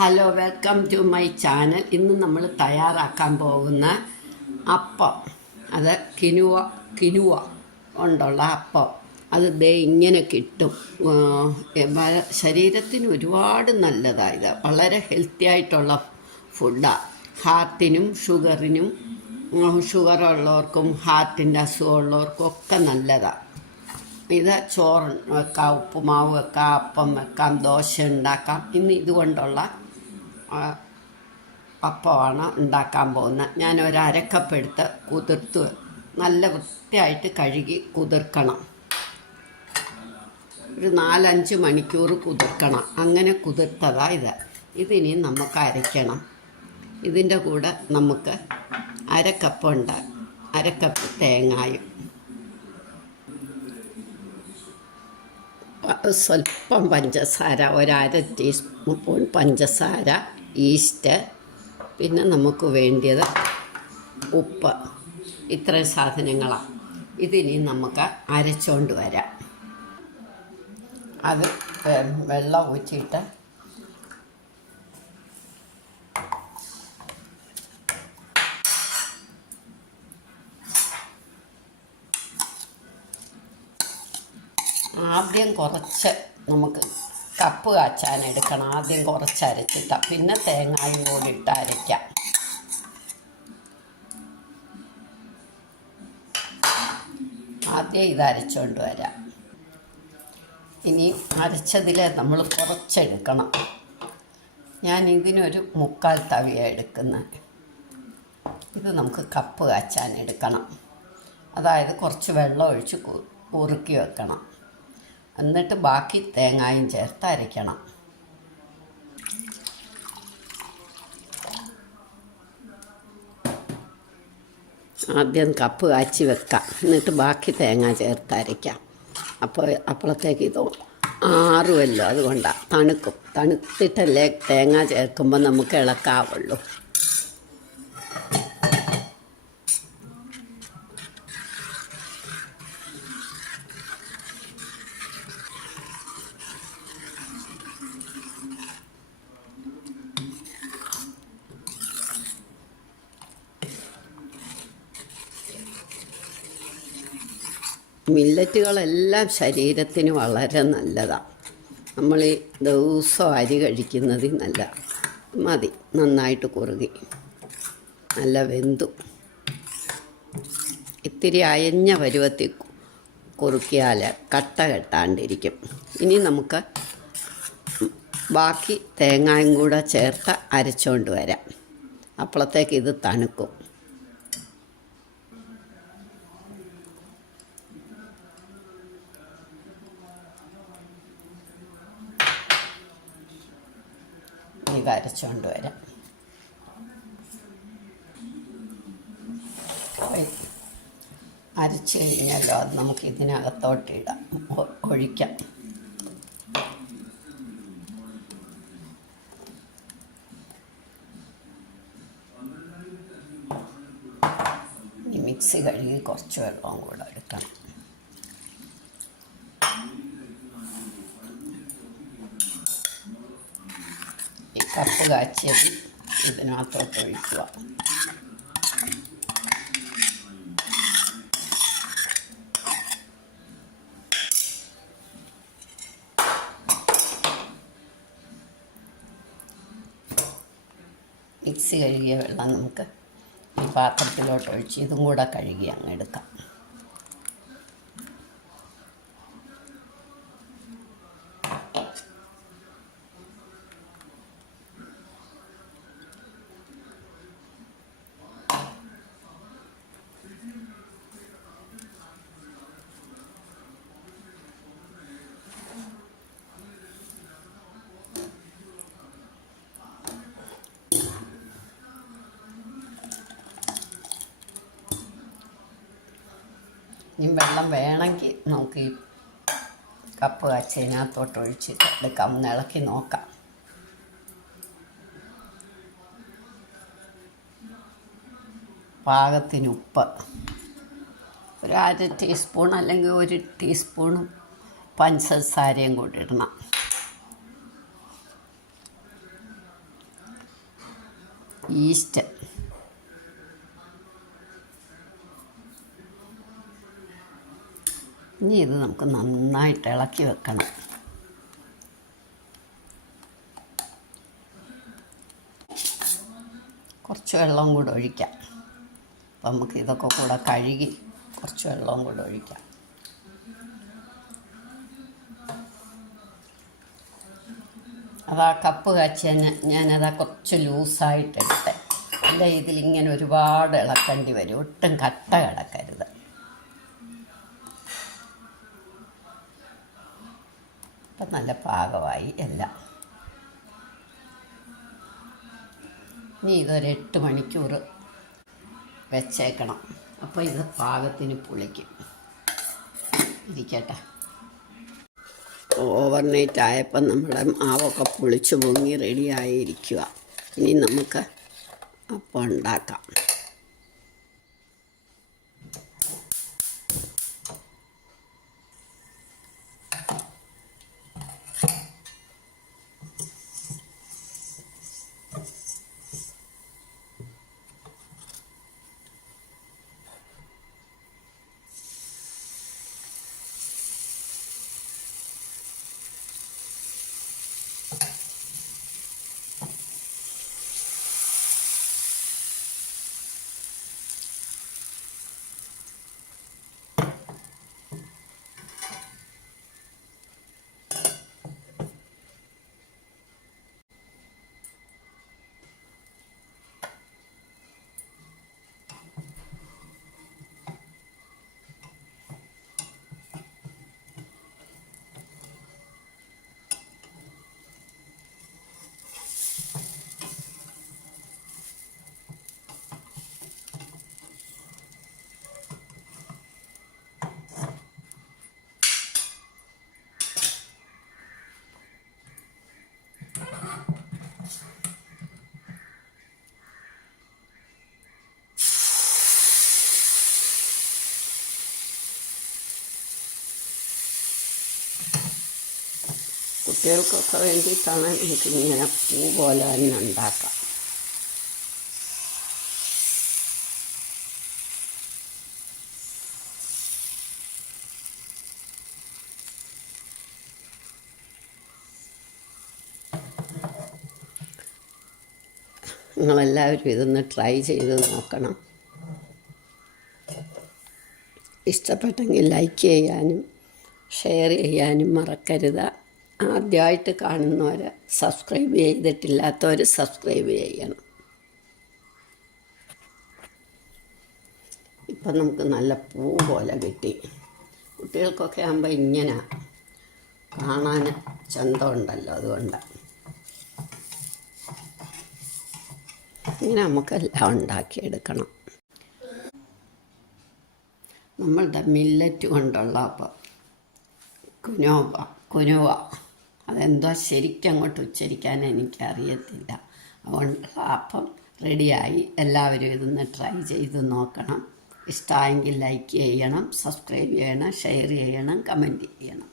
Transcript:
Hello, welcome to my channel. ഇന്ന് നമ്മൾ തയ്യാറാക്കാൻ പോകുന്ന അപ്പം, അത് കിനുവ കൊണ്ടുള്ള അപ്പം. അത് ദേ ഇങ്ങനെ കിട്ടും. ശരീരത്തിന് ഒരുപാട് നല്ലതാണ്. ഇത് വളരെ ഹെൽത്തി ആയിട്ടുള്ള ഫുഡാണ്. ഹാർട്ടിനും ഷുഗറുള്ളവർക്കും ഹാർട്ടിൻ്റെ അസുഖമുള്ളവർക്കും ഒക്കെ നല്ലതാണ്. ഇത് ചോറ് വെക്കാം, ഉപ്പുമാവ് വെക്കാം, അപ്പം വെക്കാം, ദോശ ഉണ്ടാക്കാം. ഇന്ന് ഇതുകൊണ്ടുള്ള അപ്പമാണ് ഉണ്ടാക്കാൻ പോകുന്നത്. ഞാൻ ഒരു അരക്കപ്പ് എടുത്ത് കുതിർത്ത് നല്ല വൃത്തിയായിട്ട് കഴുകി കുതിർക്കണം. ഒരു 4-5 മണിക്കൂർ കുതിർക്കണം. അങ്ങനെ കുതിർത്തതാണ് ഇത്. ഇതിനി നമുക്ക് അരയ്ക്കണം. ഇതിൻ്റെ കൂടെ നമുക്ക് അരക്കപ്പ് തേങ്ങായും സ്വല്പം പഞ്ചസാര, 1/2 ടീസ്പൂൺ പഞ്ചസാര, ഈസ്റ്റ്, പിന്നെ നമുക്ക് വേണ്ടിയത് ഉപ്പ്. ഇത്രയും സാധനങ്ങളാണ്. ഇതിനി നമുക്ക് അരച്ചുകൊണ്ട് വരാം. അത് വെള്ളം ഊറ്റിയിട്ട് ആദ്യം കുറച്ച് നമുക്ക് കപ്പ് കാച്ചാൻ എടുക്കണം. ആദ്യം കുറച്ച് അരച്ചിട്ട പിന്നെ തേങ്ങായും കൂടി ഇട്ട് അരയ്ക്കാം. ആദ്യം ഇത് അരച്ചുകൊണ്ട് വരാം. ഇനി അരച്ചതിൽ നമ്മൾ കുറച്ചെടുക്കണം. ഞാൻ ഇതിനൊരു 3/4 തവിയാണ് എടുക്കുന്നത്. ഇത് നമുക്ക് കപ്പ് കാച്ചാൻ എടുക്കണം. അതായത് കുറച്ച് വെള്ളം ഒഴിച്ച് കുറുക്കി വെക്കണം. എന്നിട്ട് ബാക്കി തേങ്ങായും ചേർത്ത് അരയ്ക്കണം. ആദ്യം കപ്പ് കാച്ചി വെക്കാം, എന്നിട്ട് ബാക്കി തേങ്ങ ചേർത്ത് അരയ്ക്കാം. അപ്പോഴത്തേക്ക് ഇത് ആറുമല്ലോ, അതുകൊണ്ടാണ്. തണുത്തിട്ടല്ലേ തേങ്ങ ചേർക്കുമ്പോൾ നമുക്ക് ഇളക്കാവുള്ളൂ. മില്ലറ്റുകളെല്ലാം ശരീരത്തിന് വളരെ നല്ലതാണ്. നമ്മൾ ഈ ദിവസം അരി കഴിക്കുന്നതിൽ നല്ല മതി. നന്നായിട്ട് കുറുകി നല്ല വെന്തു ഇത്തിരി അയഞ്ഞ പരുവത്തിൽ കുറുക്കിയാൽ കട്ട കെട്ടാണ്ടിരിക്കും. ഇനി നമുക്ക് ബാക്കി തേങ്ങായും കൂടെ ചേർത്ത് അരച്ചുകൊണ്ട് വരാം. അപ്പോഴത്തേക്ക് ഇത് തണുക്കും. ഇത് അരച്ചുകൊണ്ട് വരാം. അരച്ച് കഴിഞ്ഞാലോ അത് നമുക്ക് ഇതിനകത്തോട്ടിടാം, ഒഴിക്കാം. ഈ മിക്സി കഴുകി കുറച്ച് വെള്ളവും കൂടെ എടുക്കണം. ഈ കപ്പ് കാച്ചിയത് ഇതിനകത്തോട്ട് ഒഴിക്കുക. മിക്സി കഴുകിയ വെള്ളം നമുക്ക് ഈ പാത്രത്തിലോട്ട് ഒഴിച്ച് ഇതും കൂടെ കഴുകി അങ്ങ് എടുക്കാം. ഇനി വെള്ളം വേണമെങ്കിൽ നമുക്ക് ഈ കപ്പ് കാച്ചതിനകത്തോട്ട് ഒഴിച്ചിട്ട് എടുക്കാം. ഒന്ന് ഇളക്കി നോക്കാം. പാകത്തിന് ഉപ്പ്, 1/2 ടീസ്പൂൺ അല്ലെങ്കിൽ 1 ടീസ്പൂണും പഞ്ചസാരയും കൂടി ഇടണം. ഈസ്റ്റ്. ഇനി ഇത് നമുക്ക് നന്നായിട്ട് ഇളക്കി വെക്കണം. കുറച്ച് വെള്ളം കൂടെ ഒഴിക്കാം. അപ്പം നമുക്ക് ഇതൊക്കെ കൂടെ കഴുകി കുറച്ച് വെള്ളവും കൂടെ ഒഴിക്കാം. അതാ കപ്പ് കാച്ചിയതിന് ഞാനതാ കുറച്ച് ലൂസായിട്ടെടുത്തെ. അല്ല ഇതിലിങ്ങനെ ഒരുപാട് ഇളക്കേണ്ടി വരും, ഒട്ടും കട്ട കിടക്കരുത്. അപ്പം നല്ല പാകമായി എല്ലാം. ഇനി ഇതൊരു 8 മണിക്കൂർ വെച്ചേക്കണം. അപ്പോൾ ഇത് പാകത്തിന് പുളിക്കും. ഇരിക്കട്ടെ. ഓവർനൈറ്റ് ആയപ്പോൾ നമ്മുടെ മാവൊക്കെ പുളിച്ച് പൊങ്ങി റെഡിയായിരിക്കുക. ഇനി നമുക്ക് അപ്പം ഉണ്ടാക്കാം. കുട്ടികൾക്കൊക്കെ വേണ്ടിയിട്ടാണ് എനിക്കിങ്ങനെ പൂ പോലെ തന്നെ ഉണ്ടാക്കാം. നിങ്ങളെല്ലാവരും ഇതൊന്ന് ട്രൈ ചെയ്ത് നോക്കണം. ഇഷ്ടപ്പെട്ടെങ്കിൽ ലൈക്ക് ചെയ്യാനും ഷെയർ ചെയ്യാനും മറക്കരുത്. ആദ്യമായിട്ട് കാണുന്നവർ സബ്സ്ക്രൈബ് ചെയ്തിട്ടില്ലാത്തവർ സബ്സ്ക്രൈബ് ചെയ്യണം. ഇപ്പം നമുക്ക് നല്ല പൂ പോലെ കിട്ടി. കുട്ടികൾക്കൊക്കെ ആകുമ്പോൾ ഇങ്ങനെ കാണാൻ ചന്തമുണ്ടല്ലോ, അതുകൊണ്ട് ഇങ്ങനെ നമുക്കെല്ലാം ഉണ്ടാക്കിയെടുക്കണം. നമ്മളുടെ മില്ലറ്റ് കൊണ്ടുള്ള അപ്പം കുനുവ അതെന്തോ ശരിക്കും അങ്ങോട്ട് ഉച്ചരിക്കാൻ എനിക്കറിയത്തില്ല. അതുകൊണ്ട് അപ്പം റെഡിയായി. എല്ലാവരും ഇതൊന്ന് ട്രൈ ചെയ്ത് നോക്കണം. ഇഷ്ടമായെങ്കിൽ ലൈക്ക് ചെയ്യണം, സബ്സ്ക്രൈബ് ചെയ്യണം, ഷെയർ ചെയ്യണം, കമൻറ്റ് ചെയ്യണം.